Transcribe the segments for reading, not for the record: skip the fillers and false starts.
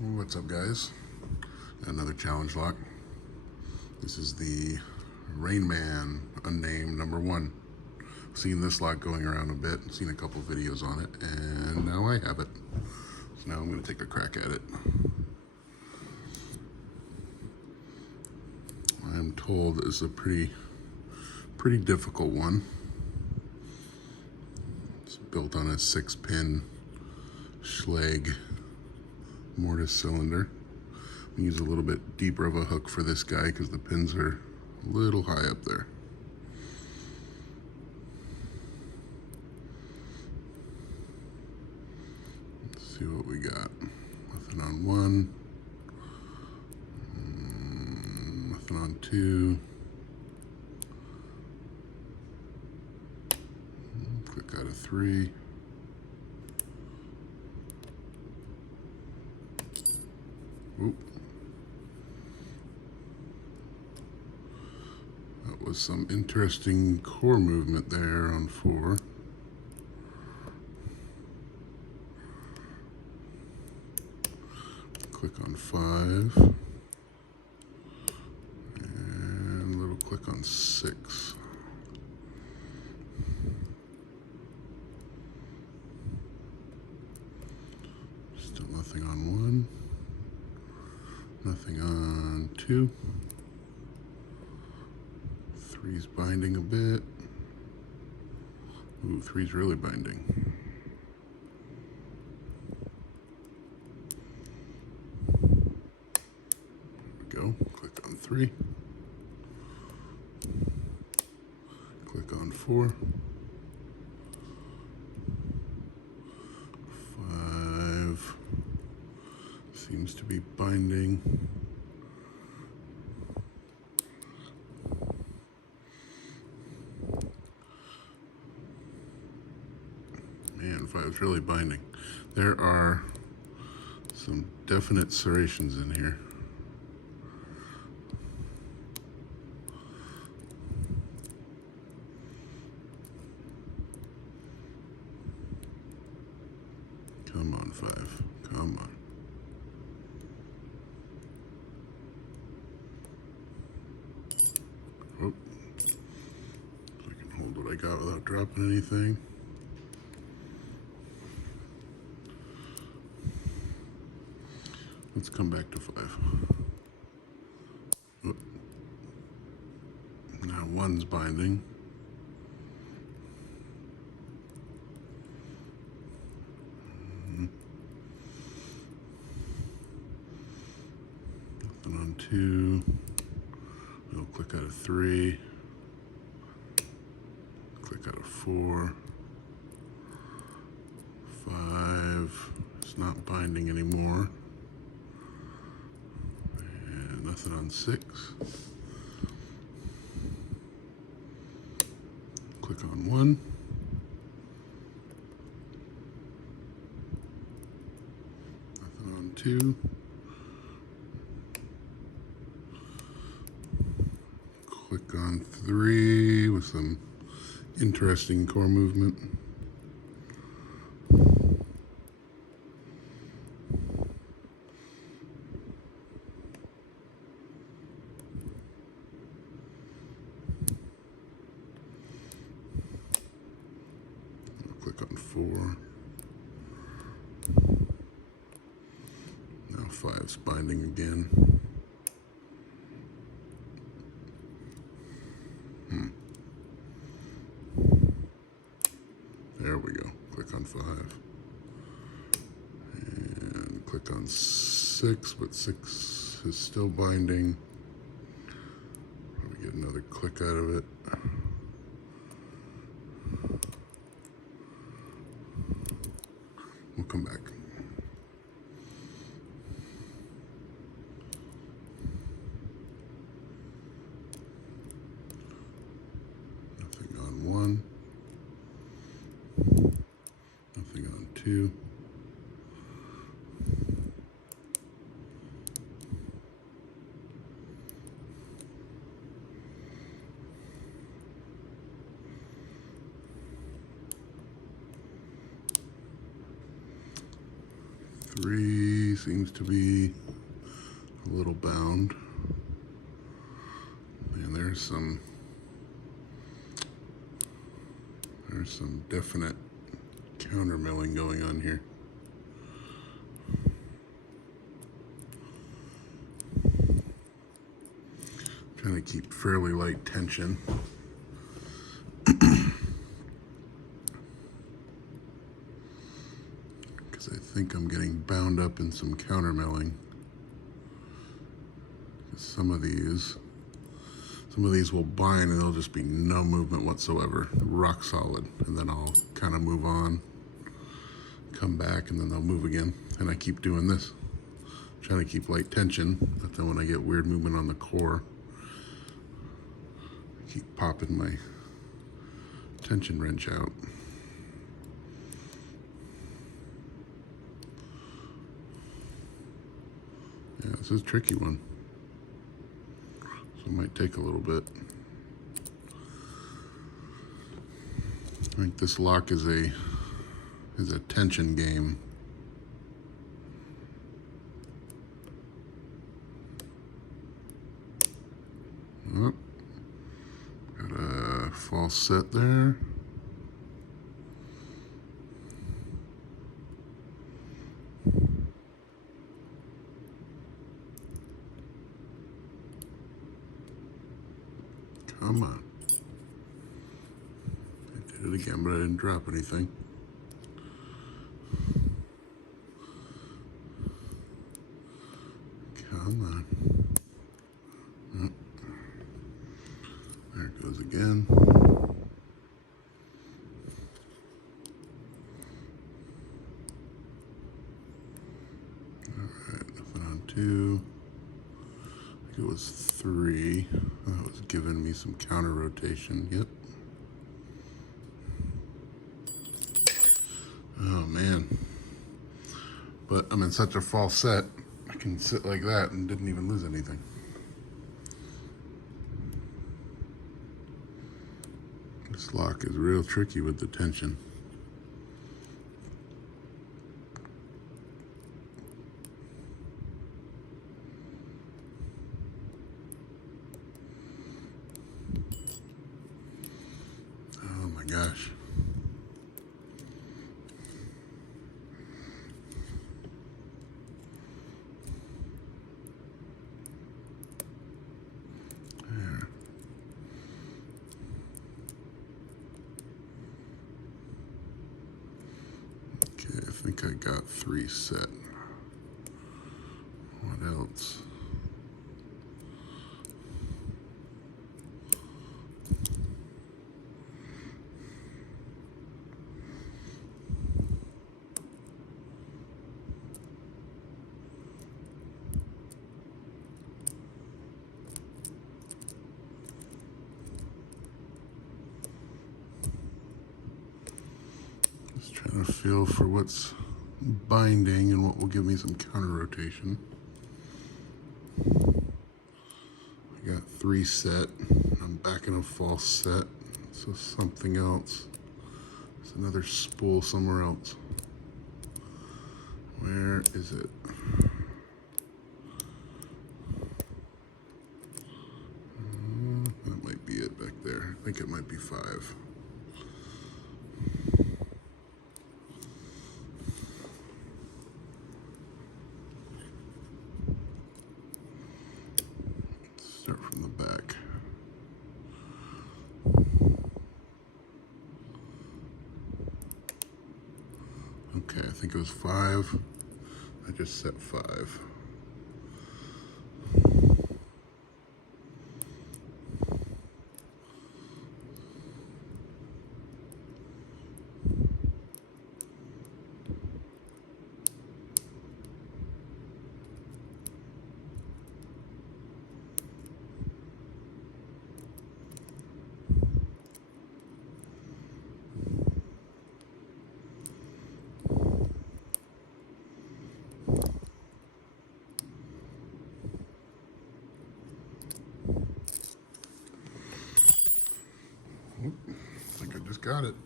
What's up, guys? Got another challenge lock. This is the Rainman unnamed #1. Seen this lock going around a bit, seen a couple videos on it, and now I have it. So now I'm going to take a crack at it. I'm told it's a pretty difficult one. It's built on a 6-pin Schlage mortise cylinder. I use a little bit deeper of a hook for this guy because the pins are a little high up there. Let's see what we got. Nothing on 1, nothing on 2. Click out of 3. Oop. That was some interesting core movement there on 4. Click on 5. And a little click on 6. Still nothing on 1. Nothing on 2. 3's binding a bit. Ooh, 3's really binding. There we go. Click on 3. Click on 4. 5 seems to be binding. Man, 5's really binding. There are some definite serrations in here. Come on, 5. Come on. Oh. So I can hold what I got without dropping anything. Let's come back to 5. Oh. Now 1's binding. Nothing on 2. We'll click out of 3. Click out of 4. 5. It's not binding anymore. And nothing on 6. Click on 1. Nothing on 2. Click on 3 with some interesting core movement. Click on 4. Now 5's binding again. There we go. Click on 5. And click on 6, but 6 is still binding. Probably get another click out of it. We'll come back. Nothing on 1. Nothing on 2. Three seems to be a little bound. And there's some definite counter milling going on here. Trying to keep fairly light tension. Because I think I'm getting bound up in some counter milling. Some of these will bind and there'll just be no movement whatsoever, rock solid. And then I'll kind of move on, come back, and then they'll move again. And I keep doing this, trying to keep light tension, but then when I get weird movement on the core, I keep popping my tension wrench out. Yeah, this is a tricky one. So it might take a little bit. I think this lock is a tension game. Oh, got a false set there. Come on. I did it again, but I didn't drop anything. Come on. Oh. There it goes again. Alright, nothing on 2. I think it was 3. That was giving me some counter rotation. Yep. Oh man. But I'm in such a false set, I can sit like that and didn't even lose anything. This lock is real tricky with the tension. Oh my gosh. There. Okay, I think I got 3 set. What else? Just trying to feel for what's binding and what will give me some counter rotation. I got 3 set. I'm back in a false set. So something else. There's another spool somewhere else. Where is it? That might be it back there. I think it might be 5. Start from the back. Okay, I think it was 5. I just set 5. I think I just got it.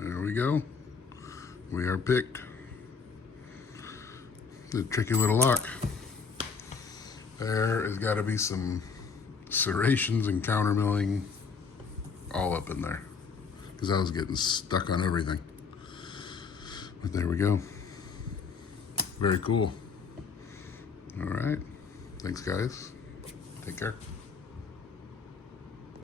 There we go. We are picked. The tricky little lock. There has got to be some serrations and counter milling all up in there, because I was getting stuck on everything. But there we go. Very cool. All right. Thanks, guys. Take care.